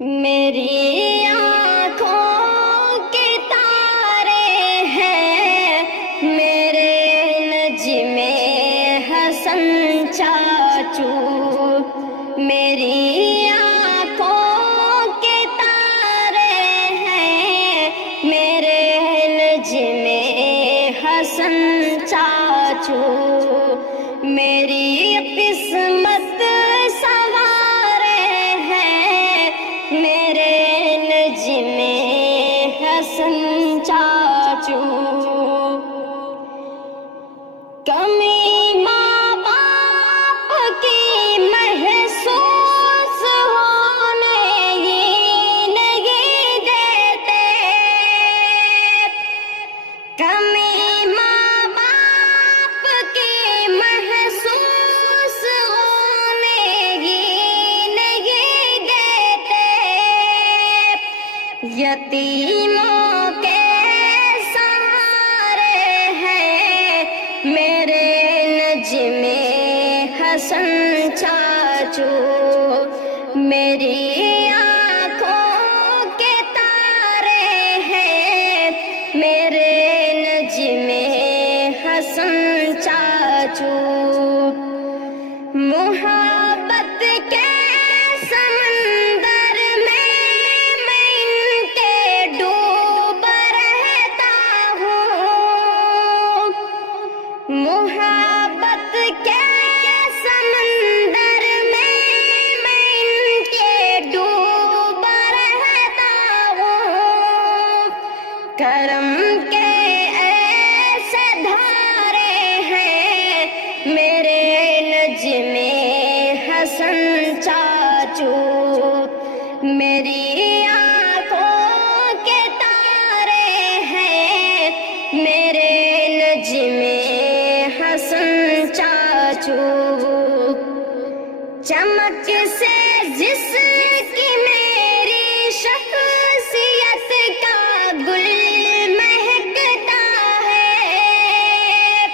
میری آنکھوں کے تارے ہیں میرے نجم حسن چاچو، میری آنکھوں کے تارے ہیں میرے نجم حسن چاچو، میری قسمت سوارے ہیں میرے نجم حسن چاچو۔ کمی ماں باپ کی محسوس ہونے ہی نہیں دیتے، کمی ماں باپ کی محسوس ہونے ہی نہیں دیتے، یتیموں کے سہارے ہیں میرے نجم حسن چاچو، میری آنکھوں کے تارے ہیں میرے نجم حسن چاچو۔ محبت کے سمندر میں ان کے ڈوب رہتا ہوں، محبت کے سمندر میں ان کے ڈوب رہتا ہوں، کرم کے ایسے دھارے ہیں میرے نجم حسن چاچو، میری آنکھوں کے تارے ہیں میرے نجم حسن چاچو۔ چمک سے جس کی میری شخصیت کا گل مہکتا ہے،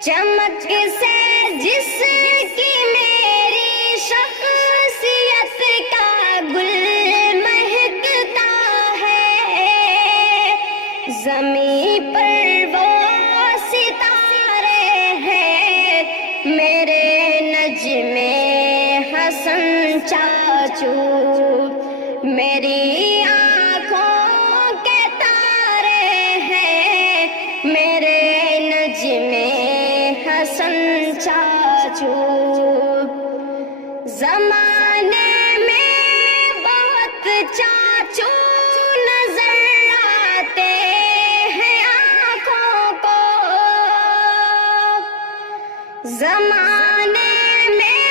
چمک سے جس کی میری شخصیت کا گل مہکتا ہے، زمین پر وہ ستارے ہیں میرے نجم حسن چاچو، میری آنکھوں کے تارے ہیں میرے نجم حسن چاچو۔ زمانے میں بہت چاچو نظر آتے ہیں آنکھوں کو، زمانے میں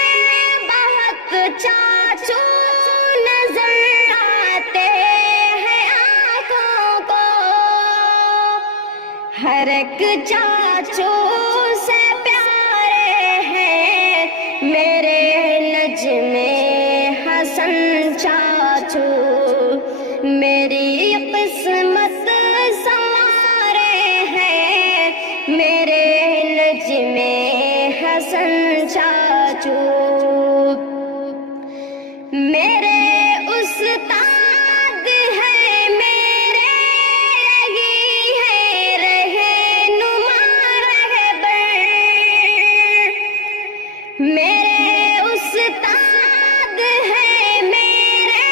بہت چاچو نظر آتے ہیں آنکھوں کو، ہر ایک چاچو سے پیارے ہیں میرے نجم حسن چاچو، میری قسمت سوارے ہیں میرے نجم حسن چاچو۔ میرے استاد ہیں میرے یہی ہے رہنما رہبر، میرے استاد ہیں میرے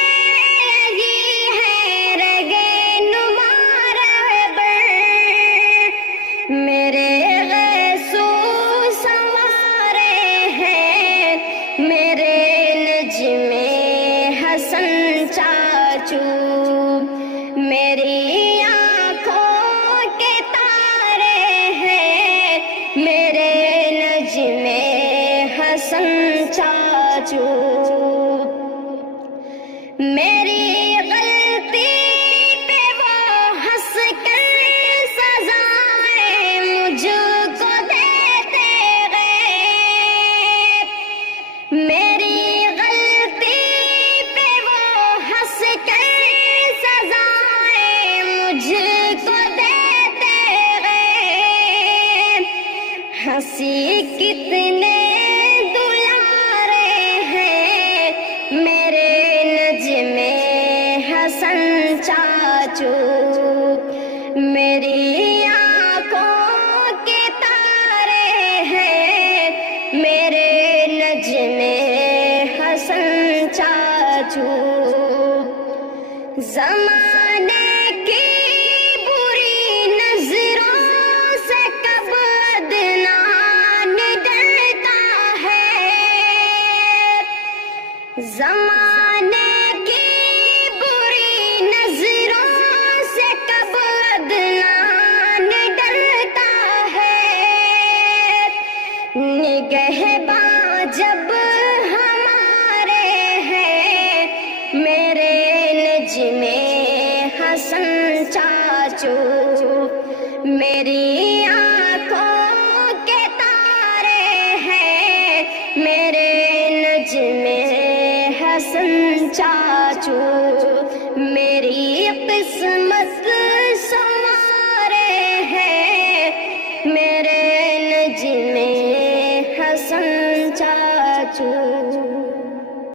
یہی ہے رہنما رہبر، میرے غیث و سوارے ہیں میرے نجم حسن چاچو، میری آنکھوں کے تارے ہیں میرے نجم حسن چاچو۔ میری غلطی پہ وہ ہنس کر سزائیں مجھ کو دیتے گئے، میری غلطی پہ وہ ہنس کر سزائیں مجھ کو دیتے گئے، ہنسی کتنے دلارے ہیں میرے نجم چاچو، میری آنکھوں کے تارے ہیں میرے نجم حسن چاچو، زمانے کی بری نظروں سے کب عدنان ڈرتا ہے، زمانے کی بری نظروں سے کب عدنان ڈرتا ہے، نگہباں جب ہمارے ہیں میرے نجم حسن چاچو، میری آنکھوں کے تارے ہیں میرے نجم حسن چاچو، میری قسمت سنوارے ہیں میرے نجم حسن چاچو۔